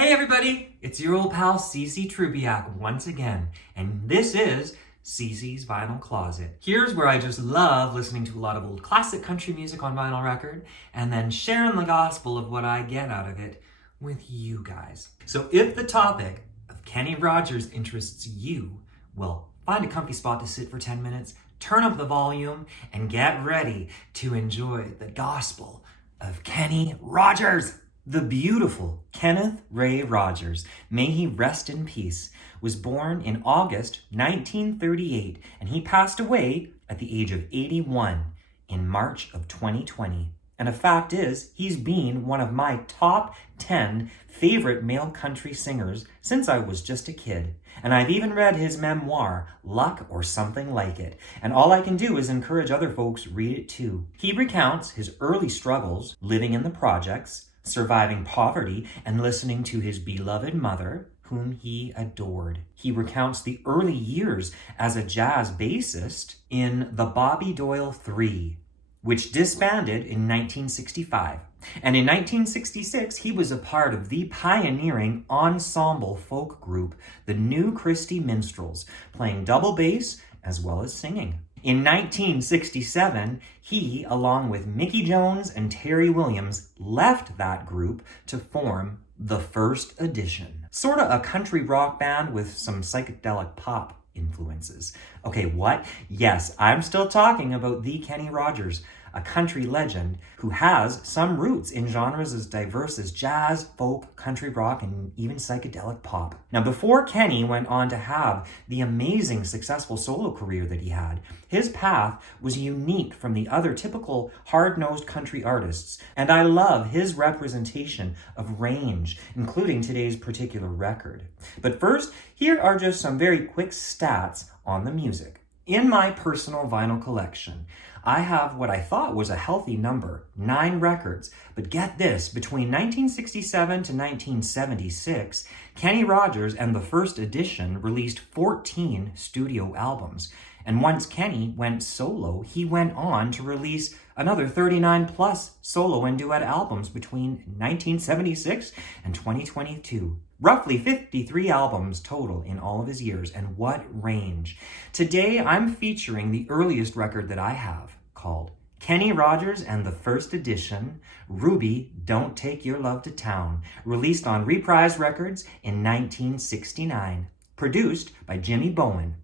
Hey everybody, it's your old pal CC Trubiak once again, and this is CC's Vinyl Closet. Here's where I just love listening to a lot of old classic country music on vinyl record, and then sharing the gospel of what I get out of it with you guys. So if the topic of Kenny Rogers interests you, well, find a comfy spot to sit for 10 minutes, turn up the volume, and get ready to enjoy the gospel of Kenny Rogers. The beautiful Kenneth Ray Rogers, may he rest in peace, was born in August 1938, and he passed away at the age of 81 in March of 2020. And a fact is, he's been one of my top 10 favorite male country singers since I was just a kid. And I've even read his memoir, Luck or Something Like It. And all I can do is encourage other folks read it too. He recounts his early struggles living in the projects, surviving poverty, and listening to his beloved mother, whom he adored. He recounts the early years as a jazz bassist in the Bobby Doyle 3, which disbanded in 1965. And in 1966, he was a part of the pioneering ensemble folk group, the New Christy Minstrels, playing double bass as well as singing. In 1967, he, along with Mickey Jones and Terry Williams, left that group to form The First Edition. Sorta a country rock band with some psychedelic pop influences. Okay, what? Yes, I'm still talking about the Kenny Rogers, a country legend who has some roots in genres as diverse as jazz, folk, country rock, and even psychedelic pop. Now, before Kenny went on to have the amazing successful solo career that he had, his path was unique from the other typical hard-nosed country artists, and I love his representation of range, including today's particular record. But first, here are just some very quick stats on the music. In my personal vinyl collection, I have what I thought was a healthy number, 9 records. But get this, between 1967 to 1976, Kenny Rogers and The First Edition released 14 studio albums. And once Kenny went solo, he went on to release another 39 plus solo and duet albums between 1976 and 2022. Roughly 53 albums total in all of his years, and what range. Today, I'm featuring the earliest record that I have, called Kenny Rogers and the First Edition, Ruby, Don't Take Your Love to Town, released on Reprise Records in 1969, produced by Jimmy Bowen.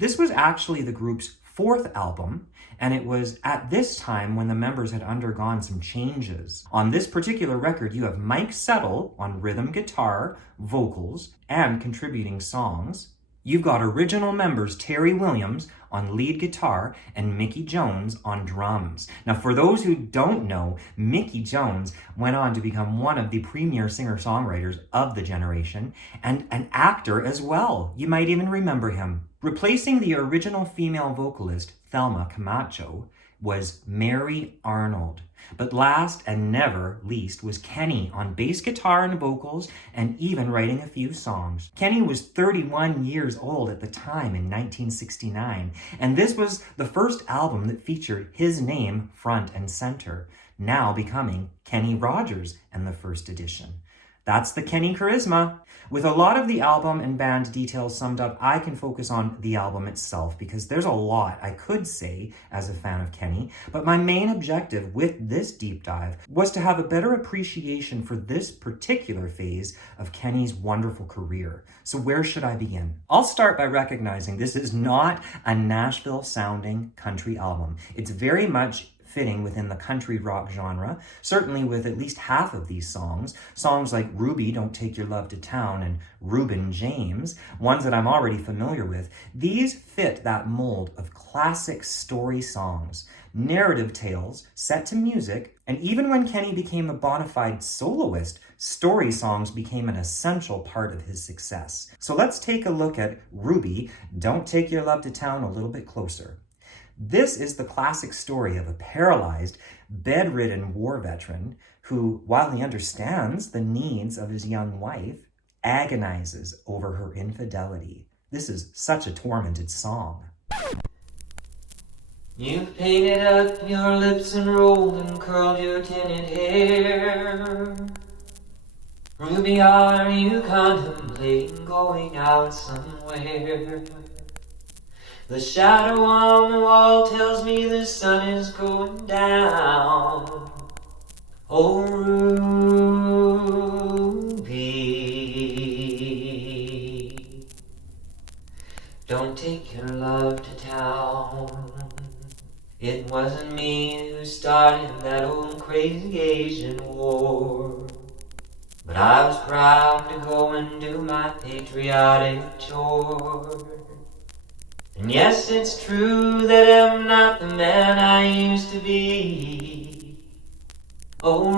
This was actually the group's 4th album, and it was at this time when the members had undergone some changes. On this particular record, you have Mike Settle on rhythm guitar, vocals, and contributing songs. You've got original members Terry Williams on lead guitar and Mickey Jones on drums. Now, for those who don't know, Mickey Jones went on to become one of the premier singer-songwriters of the generation and an actor as well. You might even remember him. Replacing the original female vocalist, Thelma Camacho, was Mary Arnold. But last and never least was Kenny on bass guitar and vocals, and even writing a few songs. Kenny was 31 years old at the time in 1969, and this was the first album that featured his name front and center, now becoming Kenny Rogers and the First Edition. That's the Kenny charisma. With a lot of the album and band details summed up, I can focus on the album itself because there's a lot I could say as a fan of Kenny, but my main objective with this deep dive was to have a better appreciation for this particular phase of Kenny's wonderful career. So where should I begin? I'll start by recognizing this is not a Nashville-sounding country album. It's very much fitting within the country rock genre, certainly with at least half of these songs. Songs like Ruby, Don't Take Your Love to Town, and Reuben James, ones that I'm already familiar with. These fit that mold of classic story songs, narrative tales set to music, and even when Kenny became a bona fide soloist, story songs became an essential part of his success. So let's take a look at Ruby, Don't Take Your Love to Town a little bit closer. This is the classic story of a paralyzed, bedridden war veteran who, while he understands the needs of his young wife, agonizes over her infidelity. This is such a tormented song. You've painted up your lips and rolled and curled your tinted hair. Ruby, are you contemplating going out somewhere? The shadow on the wall tells me the sun is going down. Oh, Ruby, don't take your love to town. It wasn't me who started that old crazy Asian war, but I was proud to go and do my patriotic chore. And yes, it's true that I'm not the man I used to be. Oh,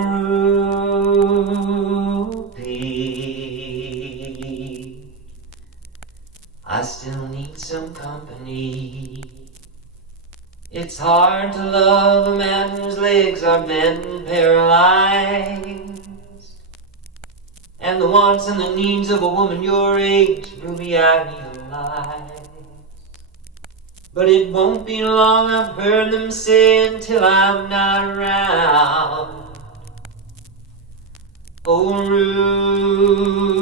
Ruby, I still need some company. It's hard to love a man whose legs are bent and paralyzed, and the wants and the needs of a woman your age, Ruby, I realize. But it won't be long, I've heard them say, until I'm not around. Oh, Ruby,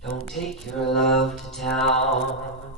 don't take your love to town.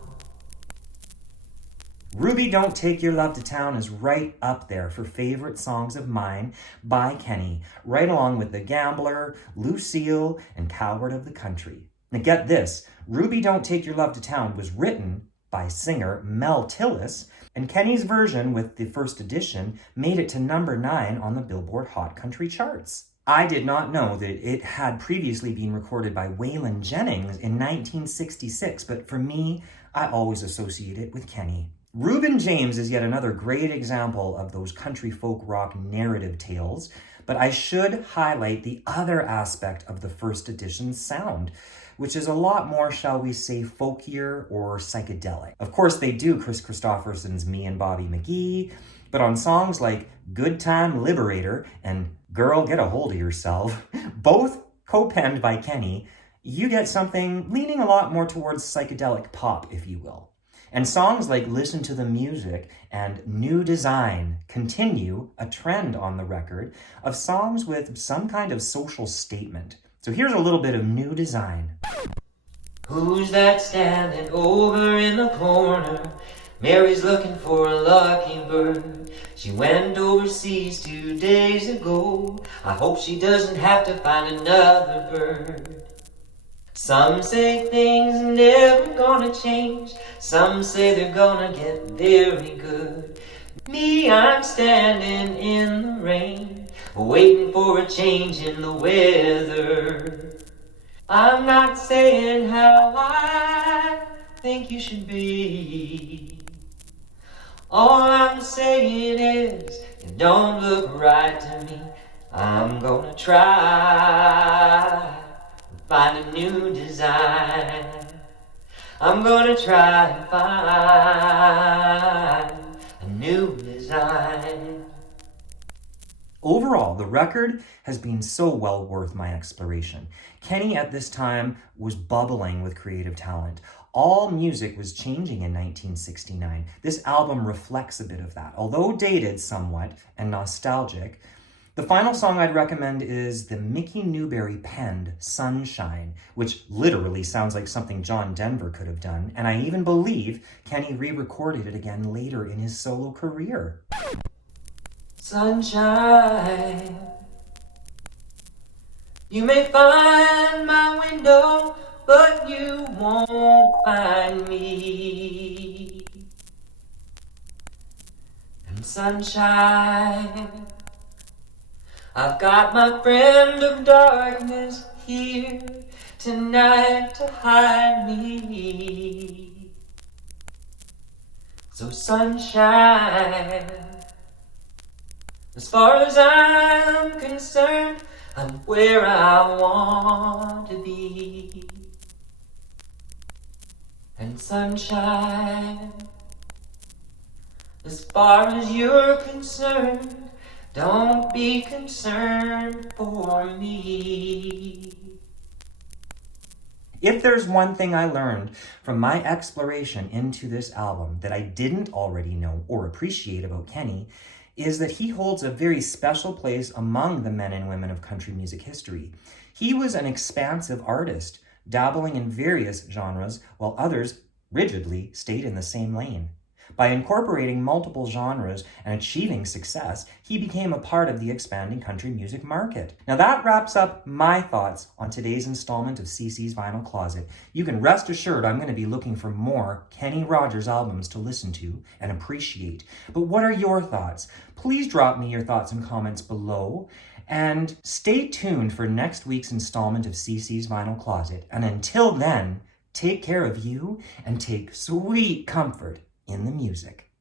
Ruby, Don't Take Your Love to Town is right up there for favorite songs of mine by Kenny, right along with The Gambler, Lucille, and Coward of the Country. Now get this, Ruby, Don't Take Your Love to Town was written by singer Mel Tillis, and Kenny's version with the first edition made it to number 9 on the Billboard Hot Country charts. I did not know that it had previously been recorded by Waylon Jennings in 1966, but for me, I always associate it with Kenny. Reuben James is yet another great example of those country folk rock narrative tales, but I should highlight the other aspect of the first edition's sound, which is a lot more, shall we say, folkier or psychedelic. Of course, they do Chris Christopherson's Me and Bobby McGee, but on songs like Good Time Liberator and Girl Get a Hold of Yourself, both co-penned by Kenny, you get something leaning a lot more towards psychedelic pop, if you will. And songs like Listen to the Music and New Design continue a trend on the record of songs with some kind of social statement. So here's a little bit of New Design. Who's that standing over in the corner? Mary's looking for a lucky bird. She went overseas 2 days ago. I hope she doesn't have to find another bird. Some say things are never gonna change. Some say they're gonna get very good. Me, I'm standing in the rain, waiting for a change in the weather. I'm not saying how I think you should be. All I'm saying is, you don't look right to me. I'm gonna try and find a new design. I'm gonna try and find a new design. Overall, the record has been so well worth my exploration. Kenny at this time was bubbling with creative talent. All music was changing in 1969. This album reflects a bit of that. Although dated somewhat and nostalgic, the final song I'd recommend is the Mickey Newberry penned Sunshine, which literally sounds like something John Denver could have done, and I even believe Kenny re-recorded it again later in his solo career. Sunshine, you may find my window, but you won't find me. And sunshine, I've got my friend of darkness here tonight to hide me. So sunshine, as far as I'm concerned, I'm where I want to be. And sunshine, as far as you're concerned, don't be concerned for me. If there's one thing I learned from my exploration into this album that I didn't already know or appreciate about Kenny, is that he holds a very special place among the men and women of country music history. He was an expansive artist, dabbling in various genres, while others rigidly stayed in the same lane. By incorporating multiple genres and achieving success, he became a part of the expanding country music market. Now that wraps up my thoughts on today's installment of CC's Vinyl Closet. You can rest assured I'm going to be looking for more Kenny Rogers albums to listen to and appreciate. But what are your thoughts? Please drop me your thoughts and comments below. And stay tuned for next week's installment of CC's Vinyl Closet. And until then, take care of you and take sweet comfort in the music.